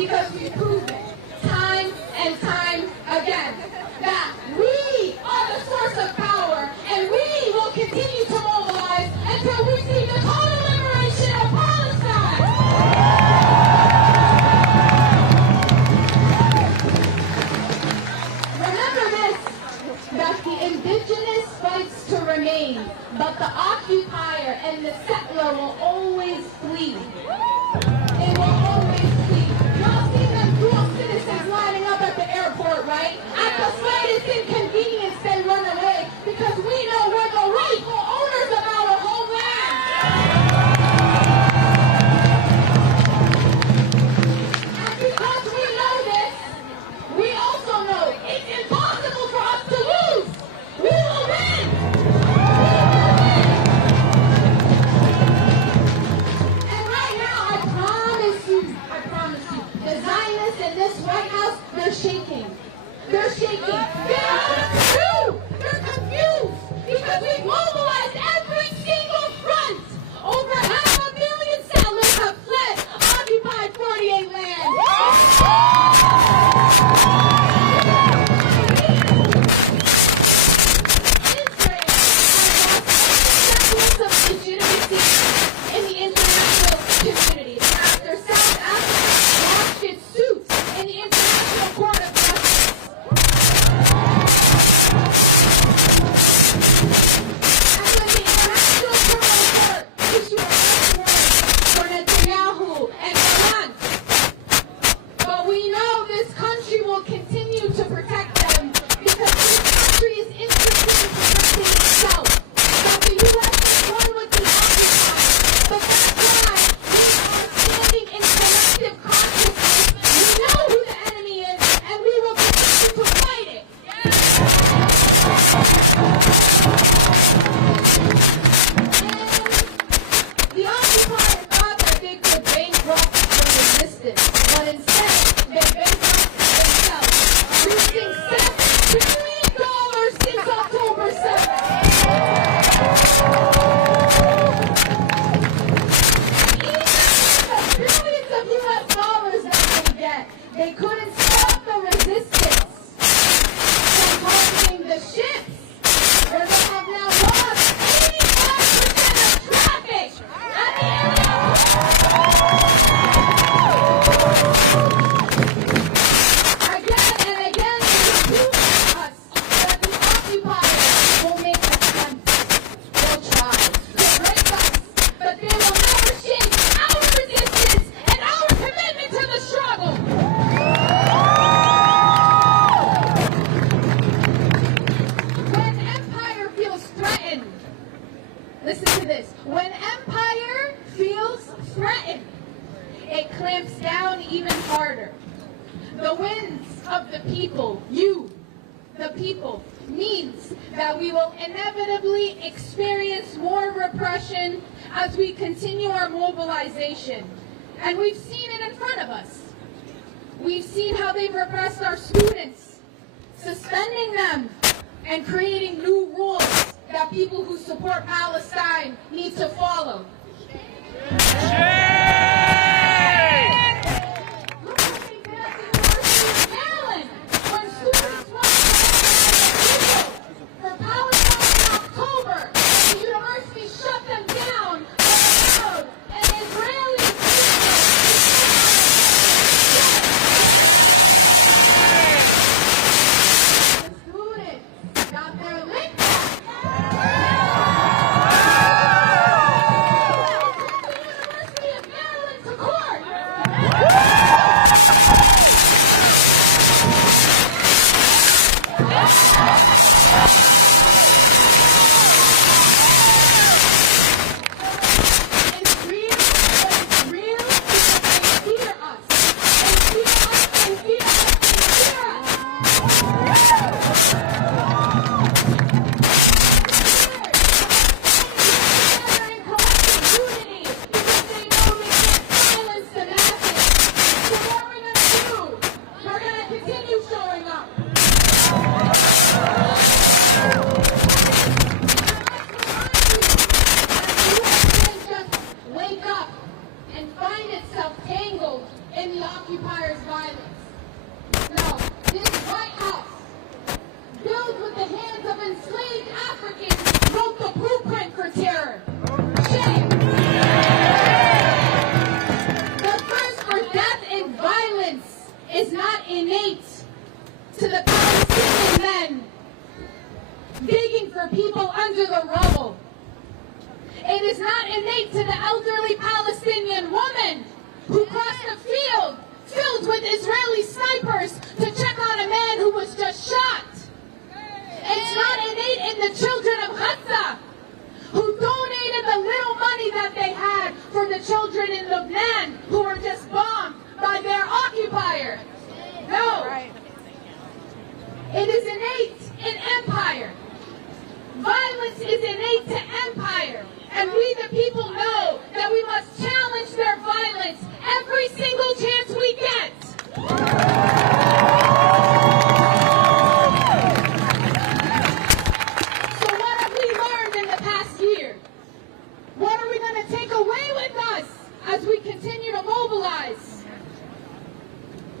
because we've proven time and time again that we are the source of power, and we will continue to mobilize until we see the total liberation of Palestine. Remember this, that the indigenous fights to remain, but the occupier and the settler will always flee. They will always flee. Y'all see them dual citizens lining up at the airport, right? At the slightest inconvenience, they run away because we know we're the rightful owners of our homeland. And because we know this, we also know it's impossible for us to lose. We will win. And right now, I promise you, the Zionists in this White House, they're shaking. They're shaking. They don't know what to do. They're confused because we've mobilized every single front. Over 500,000 settlers have fled occupied 48 land. Israel has lost semblance of legitimacy in the international community after South Africa lost its suit in the International Court of Justice. And when the International Criminal Court issued a warrant for Netanyahu and Iran. But we know this country will continue to protect them because this country is interested in protecting itself. That the U.S. is one with the occupied. But that's why we are standing in collective consciousness. We know who the enemy is, and we will continue to fight it. And the occupiers thought that they could bankrupt the resistance, but instead they bankrupted themselves, losing $7 billion since October 7th. Even with the billions of U.S. dollars that they get, they couldn't stop the resistance from targeting the ships, where they have now lost 85% of traffic at the area. Again and again, they prove to us that the occupiers will make attempts. They'll try to break us, but they will never shake our resistance and our commitment to the struggle. When empire feels threatened, listen to this. When empire feels threatened, it clamps down even harder. The winds of the people, you, the people, means that we will inevitably experience more repression as we continue our mobilization. And we've seen it in front of us. We've seen how they've repressed our students, suspending them and creating new rules that people who support Palestine need to follow. Look what they did at the University of Maryland when students wanted to for Palestine in October. The university shut them down and allowed an Israeli student got their link back. The University of empire's violence. No, this White House, built with the hands of enslaved Africans, wrote the blueprint for terror. Shame. The thirst for death and violence is not innate to the Palestinian men digging for people under the rubble. It is not innate to the elderly Palestinian woman who crossed a field filled with Israeli snipers to check on a man who was just shot. It's not innate in the children of Gaza who donated the little money that they had for the children in Lebanon who were just bombed by their occupier. No. It is innate in empire. Violence is innate to empire. And we the people know that we must challenge their violence every single chance we get. So what have we learned in the past year? What are we going to take away with us as we continue to mobilize?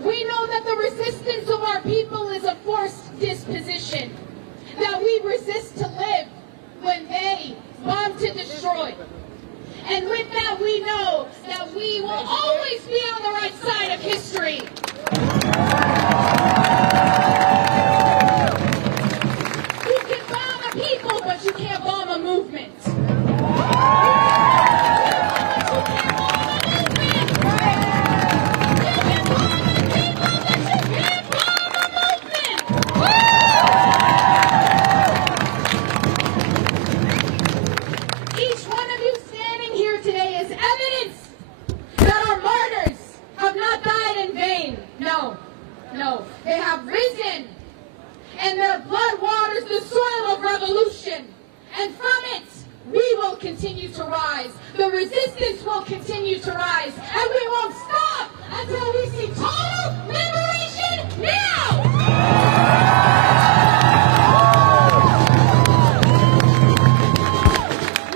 We know that the resistance of our people is a forced disposition, that we resist to live when they bomb to destroy. And with that, we know that we will always be on the right side of history. You can bomb a people, but you can't bomb a movement. No, they have risen, and their blood waters the soil of revolution. And from it, we will continue to rise. The resistance will continue to rise, and we won't stop until we see total liberation now!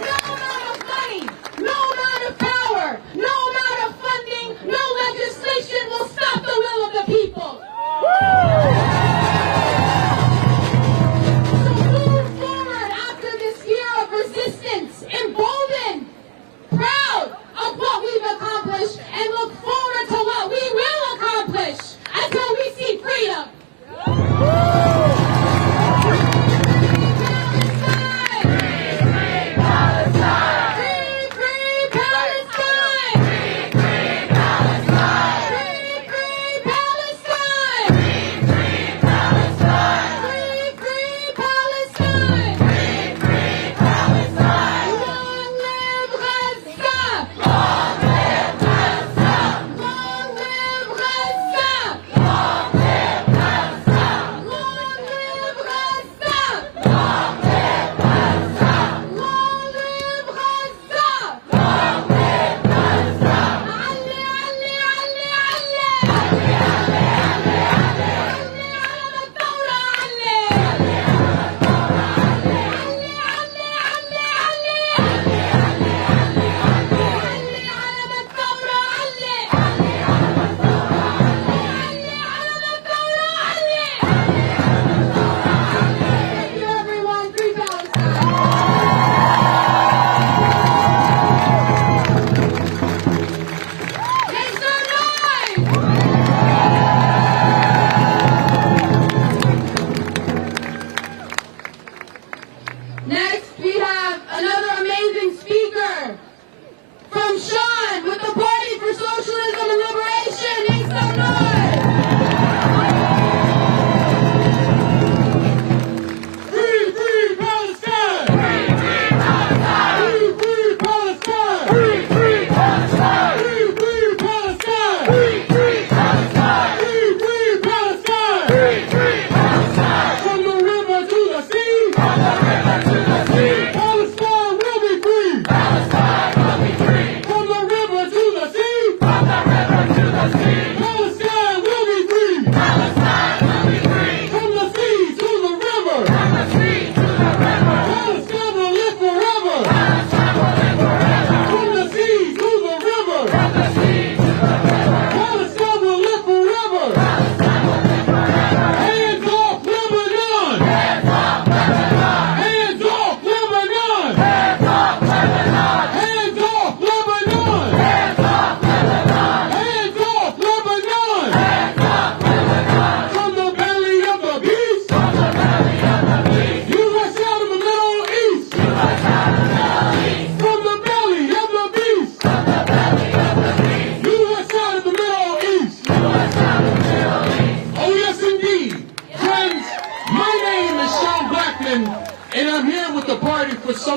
No amount of money, no amount of power, no amount of funding, no legislation will stop the will of the people. So move forward after this year of resistance, emboldened, proud of what we've accomplished, and look forward to what we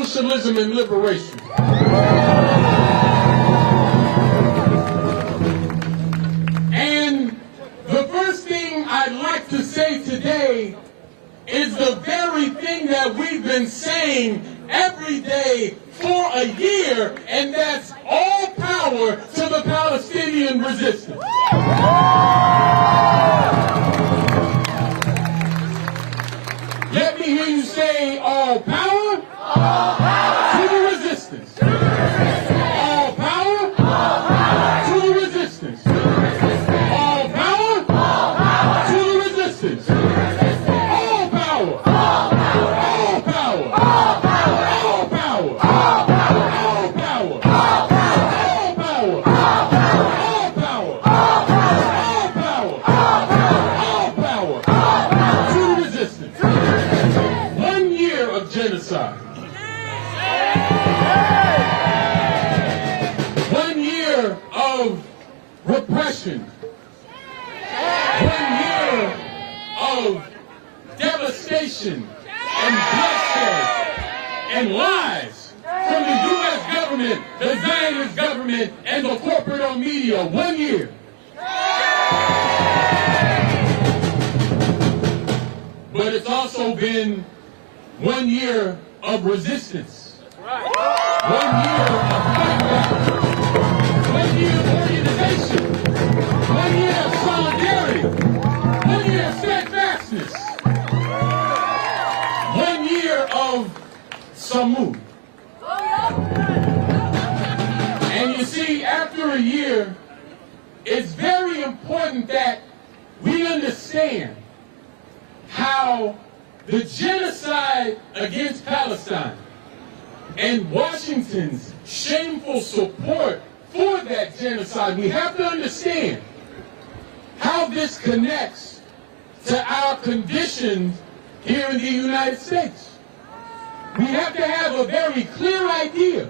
socialism and liberation. And the first thing I'd like to say today is the very thing that we've been saying every day for a year, and that's all power to the Palestinian resistance. Let me hear you say all power, to the resistance. All power, to the resistance. All power, to the resistance. All power, all power, all power, all power, all power, all power, all power, to the resistance. 1 year of genocide. 1 year of repression. 1 year of devastation and bloodshed and lies from the U.S. government, the Zionist government, and the corporate media. 1 year. But it's also been 1 year of resistance. 1 year of fight back. 1 year of organization. 1 year of solidarity. 1 year of steadfastness. 1 year of Samu. And you see, after a year, it's very important that we understand how the genocide against Palestine and Washington's shameful support for that genocide, we have to understand how this connects to our conditions here in the United States. We have to have a very clear idea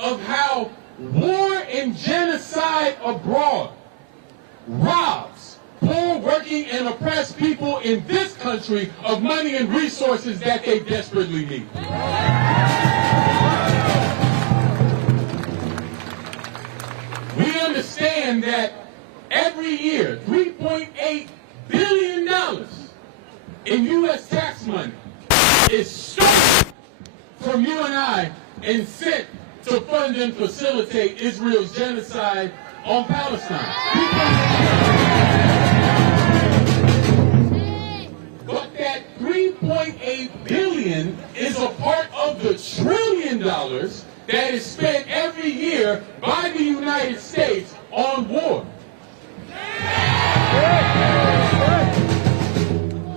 of how war and genocide abroad robs poor, working, and oppressed people in this country of money and resources that they desperately need. We understand that every year, $3.8 billion in U.S. tax money is stolen from you and I and sent to fund and facilitate Israel's genocide on Palestine. But that $3.8 billion is a part of the $1 trillion that is spent every year by the United States on war.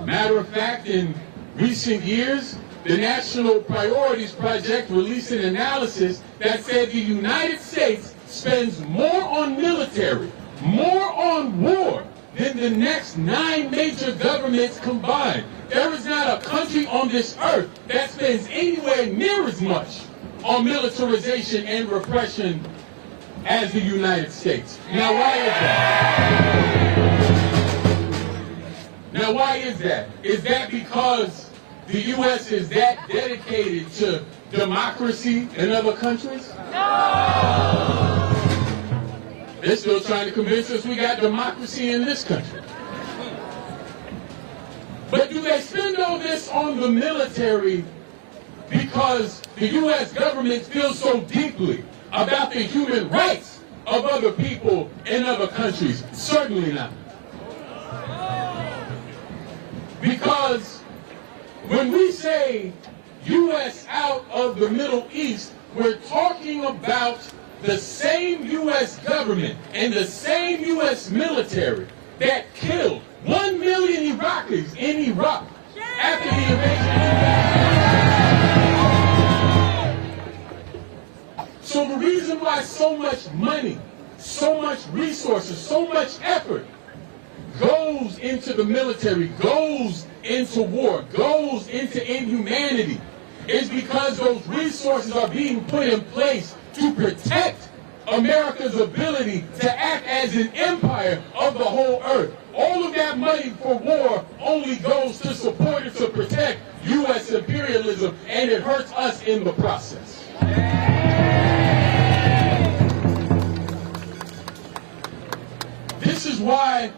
Matter of fact, in recent years, the National Priorities Project released an analysis that said the United States spends more on military, more on war, than the next 9 major governments combined. There is not a country on this earth that spends anywhere near as much on militarization and repression as the United States. Now, why is that? Now, why is that? Is that because the U.S. is that dedicated to democracy in other countries? No! They're still trying to convince us we got democracy in this country. But do they spend all this on the military because the U.S. government feels so deeply about the human rights of other people in other countries? Certainly not. Because when we say U.S. out of the Middle East, we're talking about the same U.S. government and the same U.S. military that killed 1 million Iraqis in Iraq after the invasion. So the reason why so much money, so much resources, so much effort goes into the military, goes into war, goes into inhumanity, is because those resources are being put in place to protect America's ability to act as an empire of the whole earth. All of that money for war only goes to support and to protect U.S. hurts imperialism, and it hurts us in the process. This is why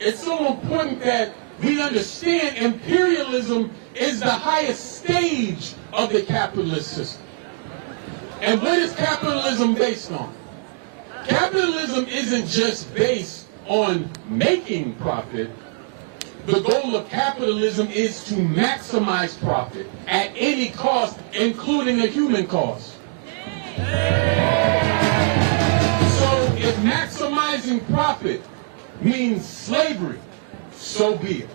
it's so important that we understand imperialism is the highest stage of the capitalist system. And what is capitalism based on? Capitalism isn't just based on making profit. The goal of capitalism is to maximize profit at any cost, including a human cost. So if maximizing profit means slavery, so be it.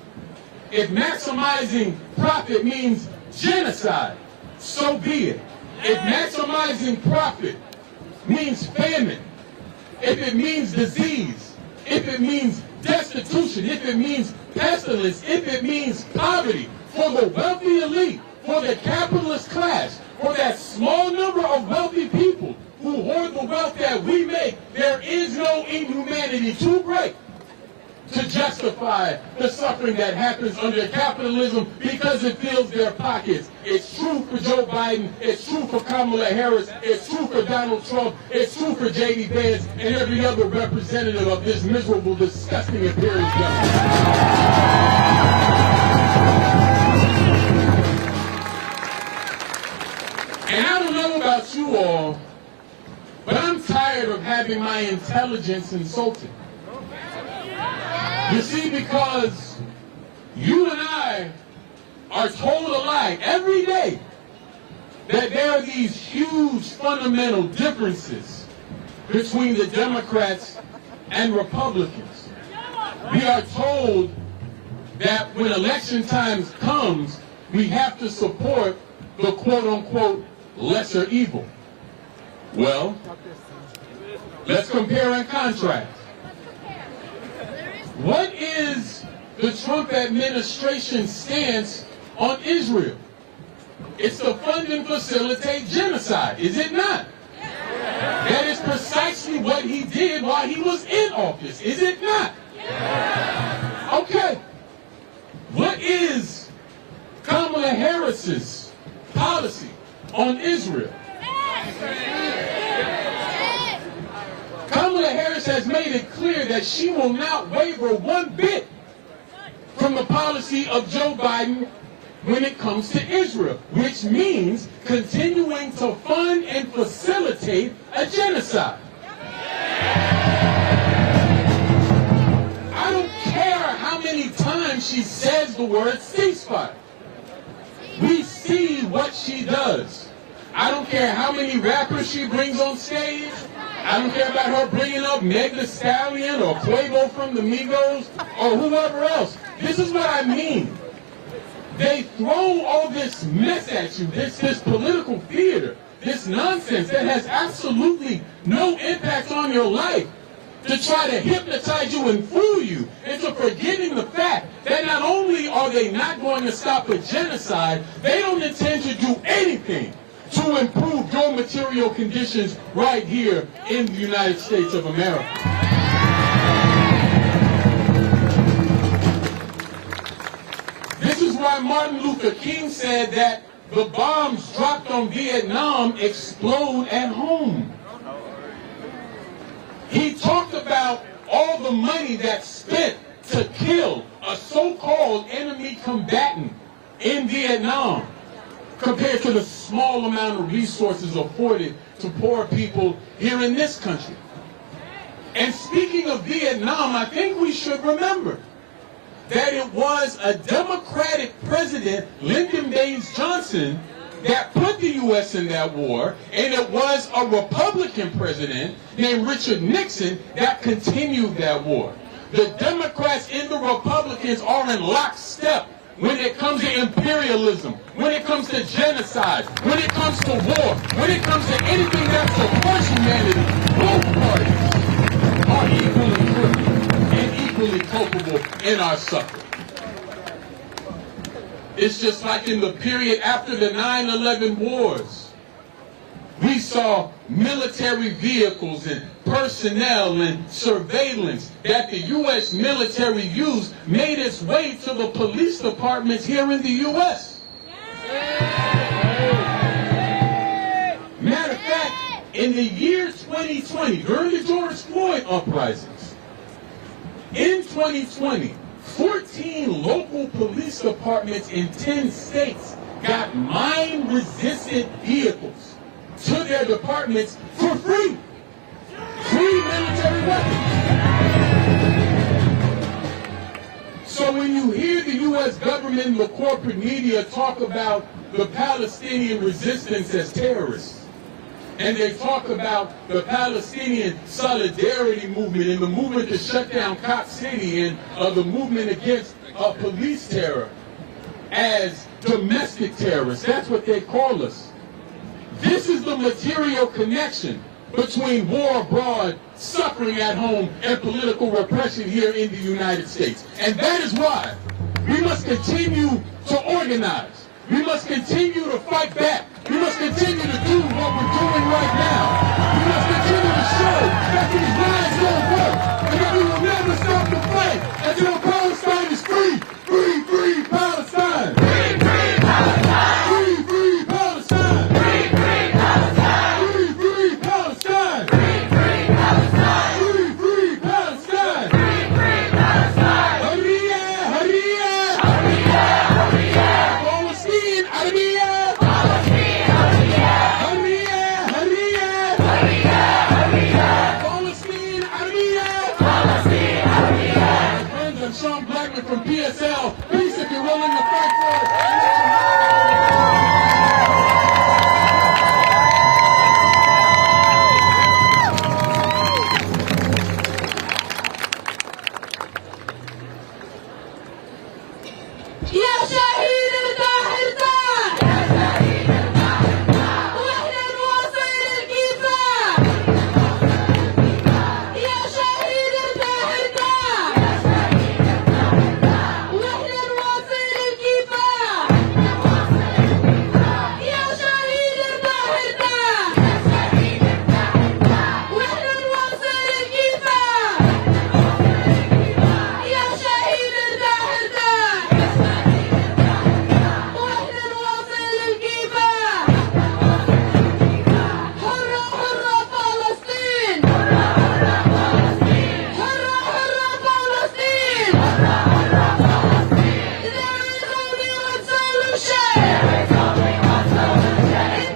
If maximizing profit means genocide, so be it. If maximizing profit means famine, if it means disease, if it means destitution, if it means pestilence, if it means poverty for the wealthy elite, for the capitalist class, for that small number of wealthy people who hoard the wealth that we make, there is no inhumanity too great to justify the suffering that happens under capitalism because it fills their pockets. It's true for Joe Biden, it's true for Kamala Harris, it's true for Donald Trump, it's true for J.D. Vance and every other representative of this miserable, disgusting imperial government. And I don't know about you all, but I'm tired of having my intelligence insulted. You see, because you and I are told a lie every day that there are these huge fundamental differences between the Democrats and Republicans. We are told that when election time comes, we have to support the quote-unquote lesser evil. Well, let's compare and contrast. What is the Trump administration's stance on Israel? It's to fund and facilitate genocide, is it not? That is precisely what he did while he was in office, is it not? Okay. What is Kamala Harris's policy on Israel? Kamala Harris has made it clear that she will not waver one bit from the policy of Joe Biden when it comes to Israel, which means continuing to fund and facilitate a genocide. I don't care how many times she says the word ceasefire. We see what she does. I don't care how many rappers she brings on stage. I don't care about her bringing up Meg Thee Stallion or Quavo from the Migos or whoever else. This is what I mean. They throw all this mess at you, this political theater, this nonsense that has absolutely no impact on your life to try to hypnotize you and fool you into forgetting the fact that not only are they not going to stop a genocide, they don't intend to do anything to improve your material conditions right here in the United States of America. This is why Martin Luther King said that the bombs dropped on Vietnam explode at home. He talked about all the money that's spent to kill a so-called enemy combatant in Vietnam, compared to the small amount of resources afforded to poor people here in this country. And speaking of Vietnam, I think we should remember that it was a Democratic president, Lyndon Baines Johnson, that put the U.S. in that war, and it was a Republican president named Richard Nixon that continued that war. The Democrats and the Republicans are in lockstep when it comes to imperialism, when it comes to genocide, when it comes to war, when it comes to anything that supports humanity. Both parties are equally criminal and equally culpable in our suffering. It's just like in the period after the 9/11 wars. We saw military vehicles and personnel and surveillance that the U.S. military used made its way to the police departments here in the U.S. Matter of fact, in the year 2020, during the George Floyd uprisings, in 2020, 14 local police departments in 10 states got mine-resistant vehicles to their departments for free. Free military weapons. So when you hear the U.S. government and the corporate media talk about the Palestinian resistance as terrorists, and they talk about the Palestinian solidarity movement and the movement to shut down Cop City and the movement against police terror as domestic terrorists. That's what they call us. This is the material connection between war abroad, suffering at home, and political repression here in the United States. And that is why we must continue to organize. We must continue to fight back. We must continue to do what we're doing right now. We must continue to show that these lies don't work and that we will never stop the fight until Palestine is free. Free, free Palestine. Free, free Palestine. Free, free Palestine. Free, free Palestine. Free, free Palestine. Free, free Palestine. Free, free Palestine. Free, free Palestine. Hurriya, hurriya. Hurriya, hurriya. Palestine, hurriya. Palestine, hurriya. Hurriya, hurriya. Hurriya, hurriya. Palestine, hurriya. Palestine, hurriya. Friends, I'm Sean Blackman from PSL. Peace if you're willing to fight for us. يا شهيد الطاهر طاح واحنا نواصل الكفاح يا شهيد الطاهر طاح واحنا نواصل الكفاح يا شهيد الطاهر طاح واحنا نواصل الكفاح يا شهيد الطاهر طاح واحنا نواصل الكفاح حرة حرة فلسطين حرة حرة فلسطين There is only one solution انتفاضة revolution There is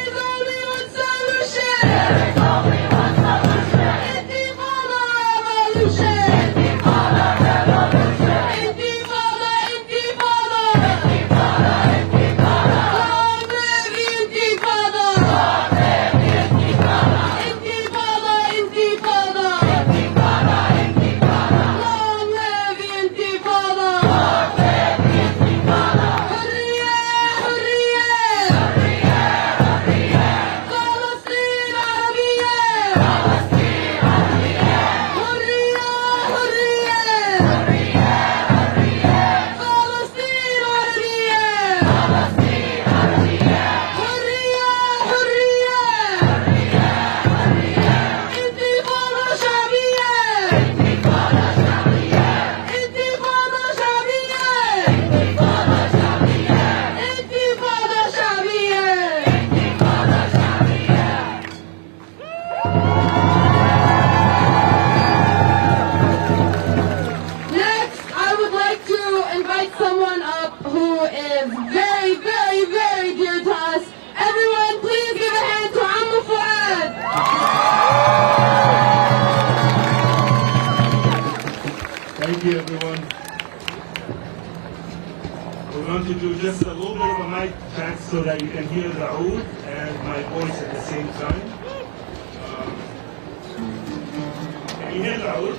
only one solution انتفاضة revolution انتفاضة Next, I would like to invite someone up who is very, very, very dear to us. Everyone, please give a hand to Ammu Fuad. Thank you, everyone. We're going to do just a little bit of a mic check so that you can hear the oud and my voice at the same time. Can you hear the oud?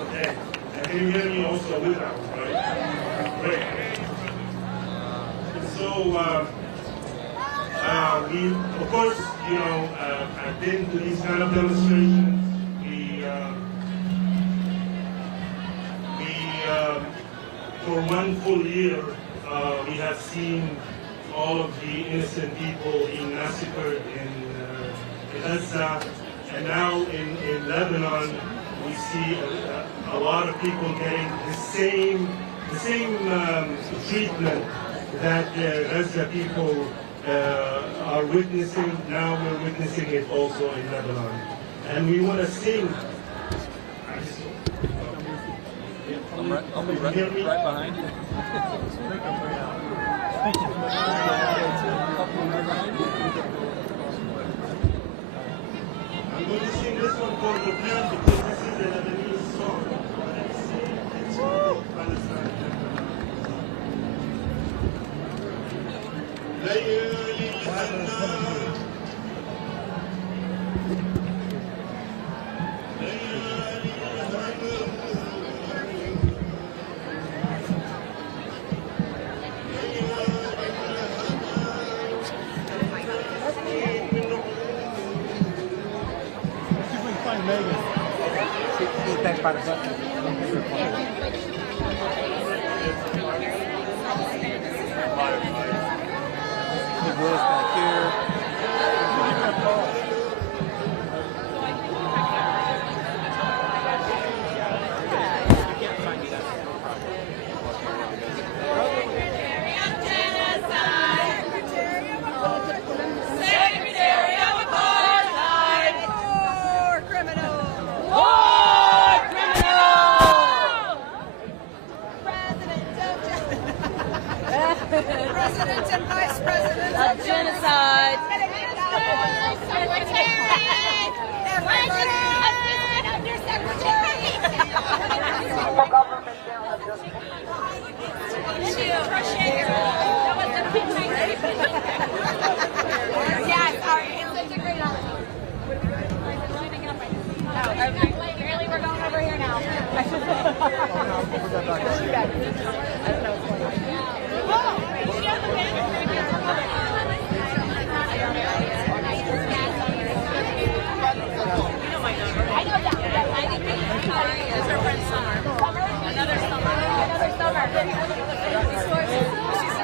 Okay. And can you hear me also with oud, right? Great. So, we, of course, I've been to these kind of demonstrations. For one full year, we have seen all of the innocent people being massacred in Gaza, and now in Lebanon, we see a lot of people getting the same treatment that the Gaza people are witnessing. Now we're witnessing it also in Lebanon. And we want to sing. I'll be right behind you. I'm going to sing this one for Lebanon because this is a Lebanese song. It's Pro-Palestine. ليالي الهنا She's back by the button. Big Will's back here. President and Vice President of genocide. Yes, it's such a great honor. Really, we're going over here now.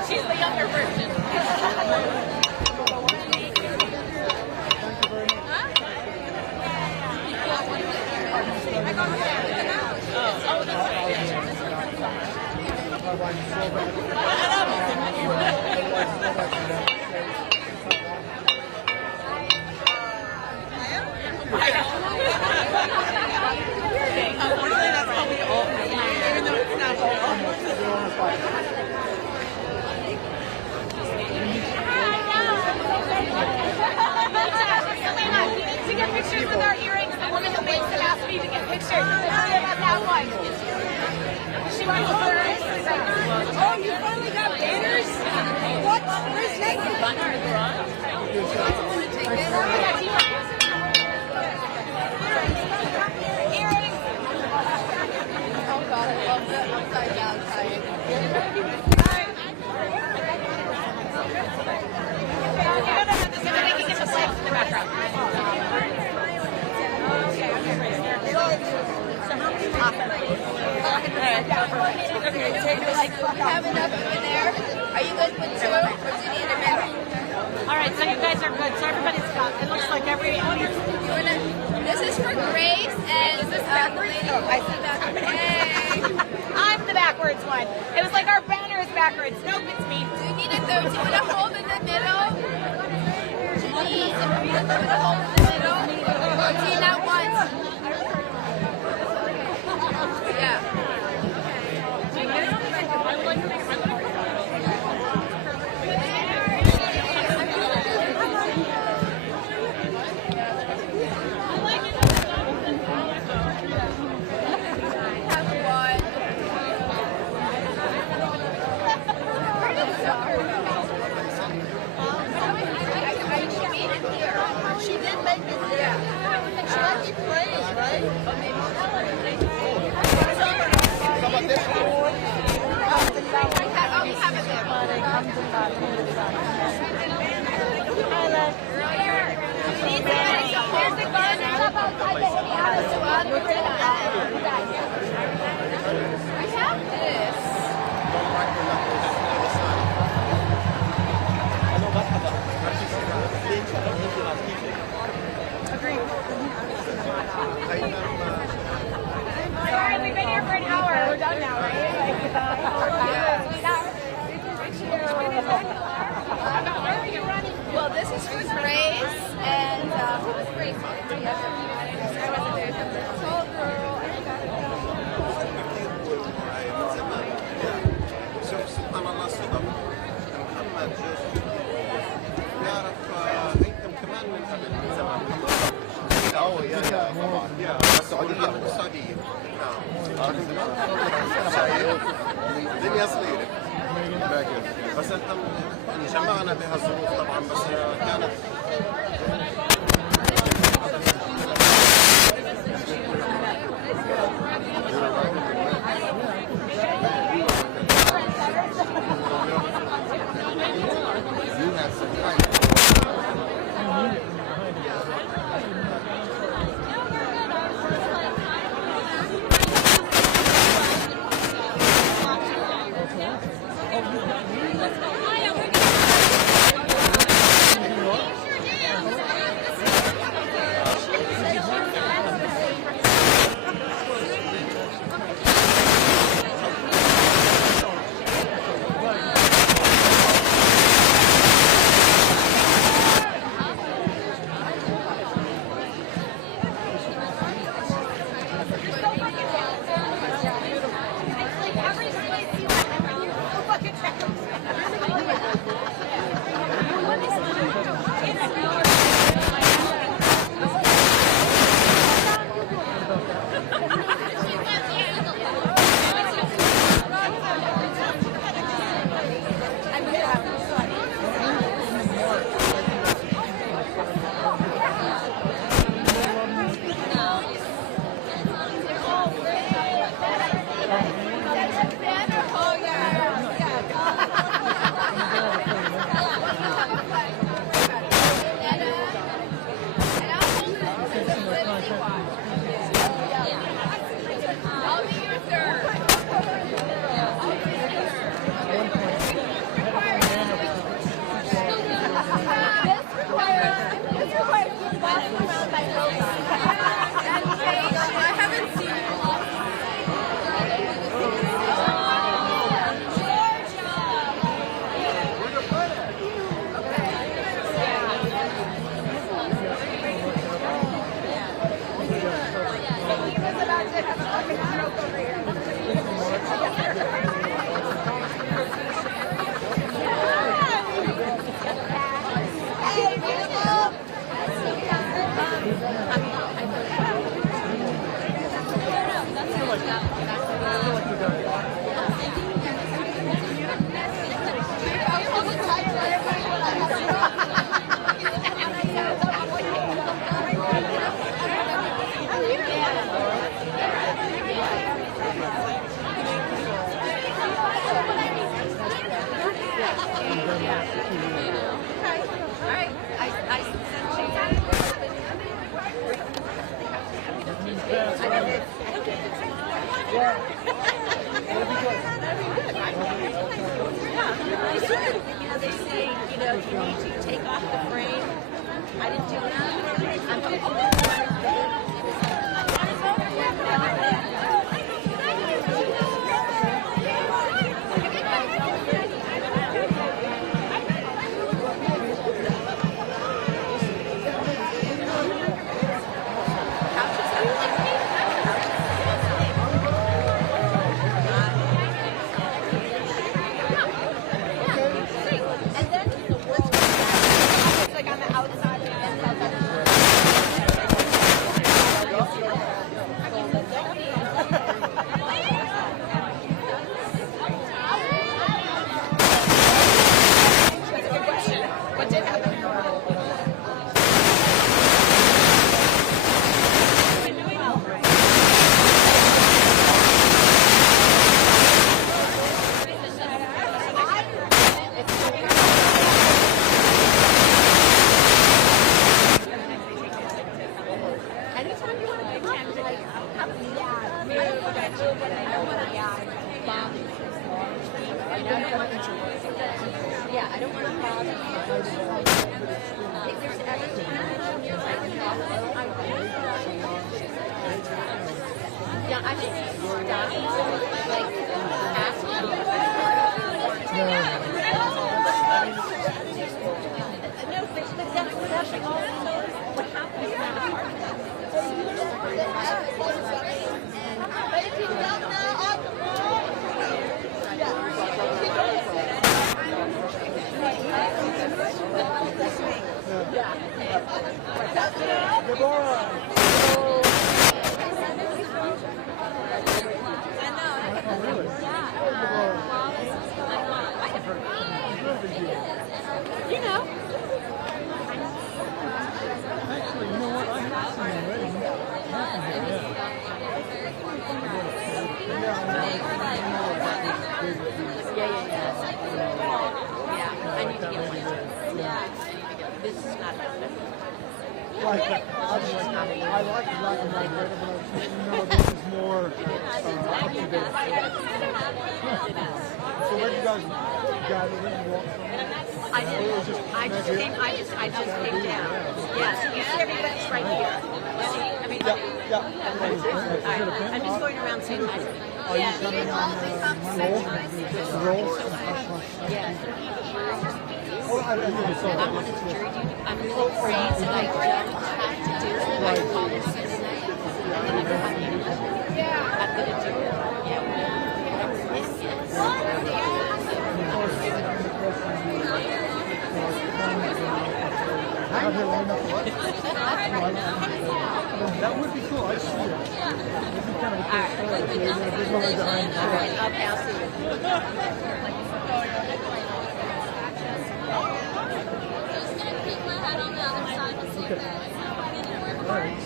She's the younger version. To get pictures with our earrings, the woman that makes them asked me to get pictures. The three of us have one. She wants hers. Oh, you finally got banners? What? Where's Nathan? Earrings. Oh God, I love the upside down side. The background. Have enough in there. Are you good with two? Or do you need a minute? All right, so you guys are good. So everybody's got. It looks like every. This is for Grace and is this backwards? Oh, I see that. Hey. I'm the backwards one. It was like our banner is backwards. Nope, it's me. Do you need it though? Do you want to hold in the middle? Please, if you want to hold in the middle. Or do you not want? Yeah. She did make it there. She liked it playing, right? How about this one? Oh, we have it there. Here's the gun and stuff outside the house. I have this. Agreed. سبحان الله صدق محمد يعرف هيثم كمان من قبل من زمان السعودية من السعودية نعم الدنيا صغيرة بس انجمعنا بهالظروف طبعا بس كانت They say, you know, you need to take off the frame. I didn't do that. I'm what happens now You know. Actually, you know what? I have seen them already. Yeah, I need to get one. Yeah. This is not Like, I like the black and white better, but this is more up to date. So where you guys gather in and walk from? I didn't. I just came down. Yeah, so you see everybody's right here. See everybody? Yeah. I'm just going around saying hi. Are you coming on roll? Yeah. Oh, I really saw I that. wanted to jury duty. I'm really afraid that I don't have to do it. My father says that. And then I go back in. I'm going to do it. Yeah. Whatever it is. Out here long enough to what? That would be cool. I see it. It'd be kind of a cool story. If you're gonna bring one behind the Okay, I'll see you. Okay. All right.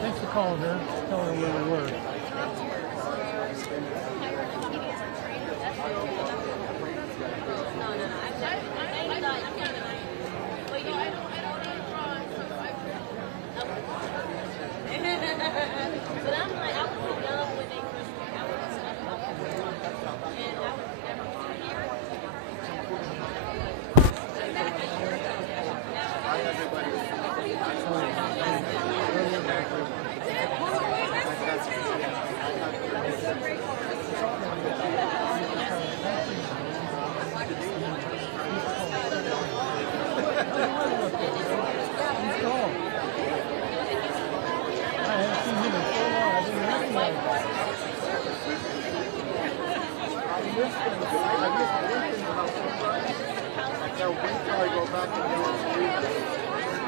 Thanks for calling her. Tell her where we were. But I'm like, I was young when they first came out with stuff. And I was never on here. Now we probably go back and do it.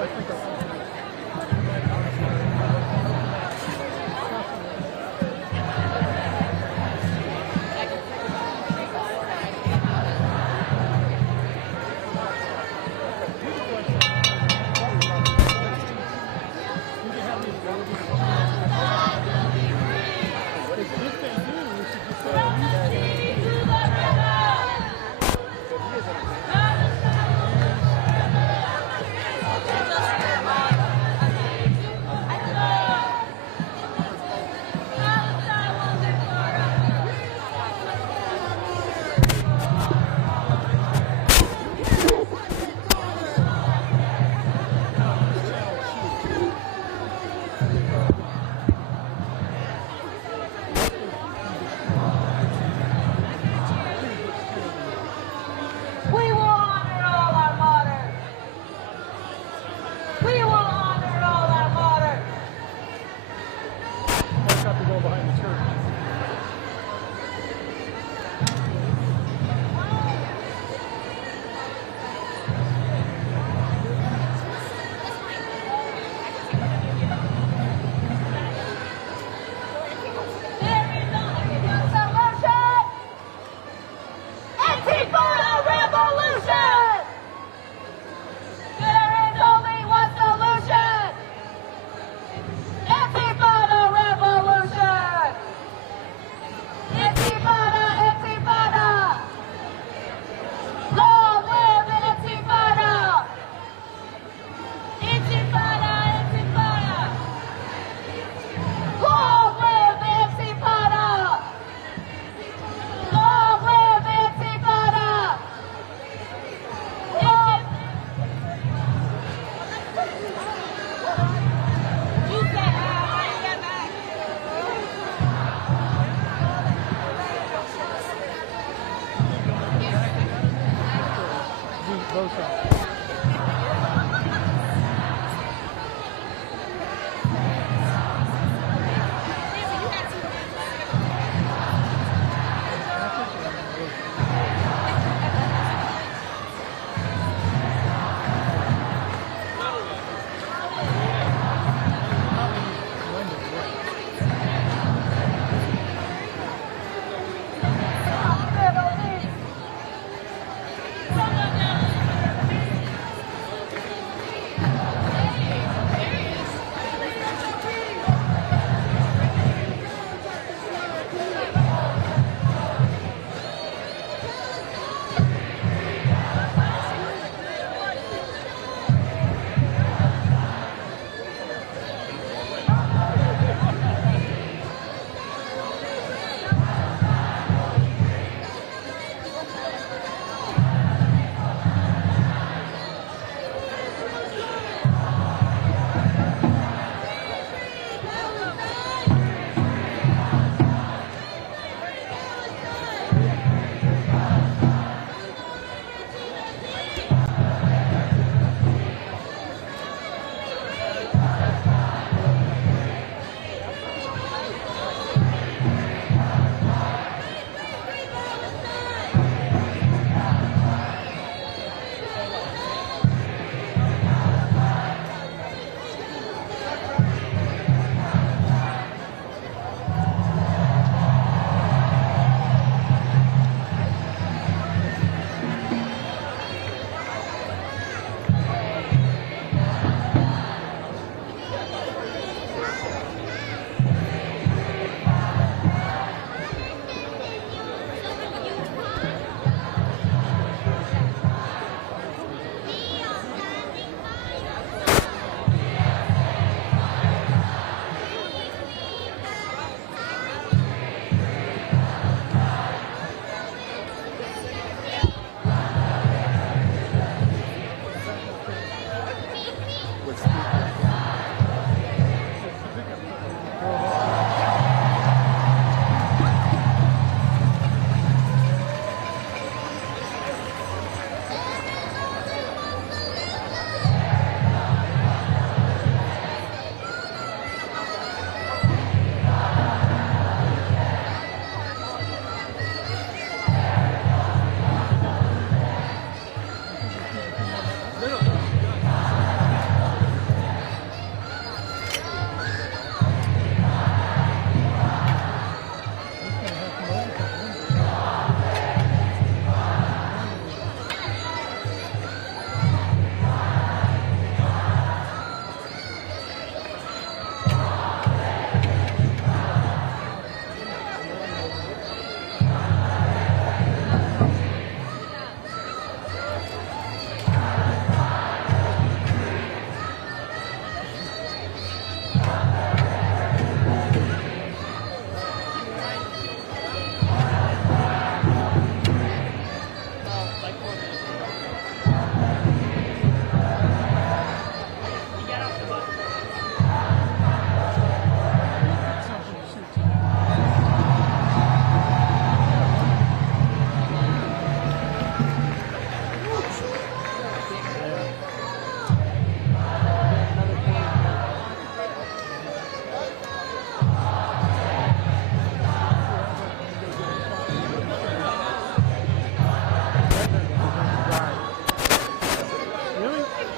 I think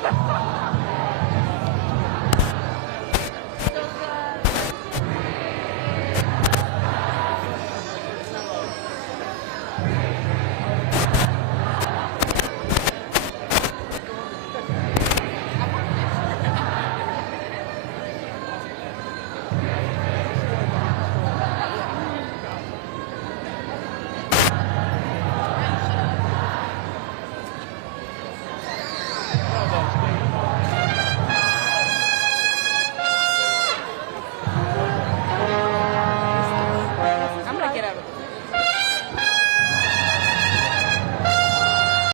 Thank you.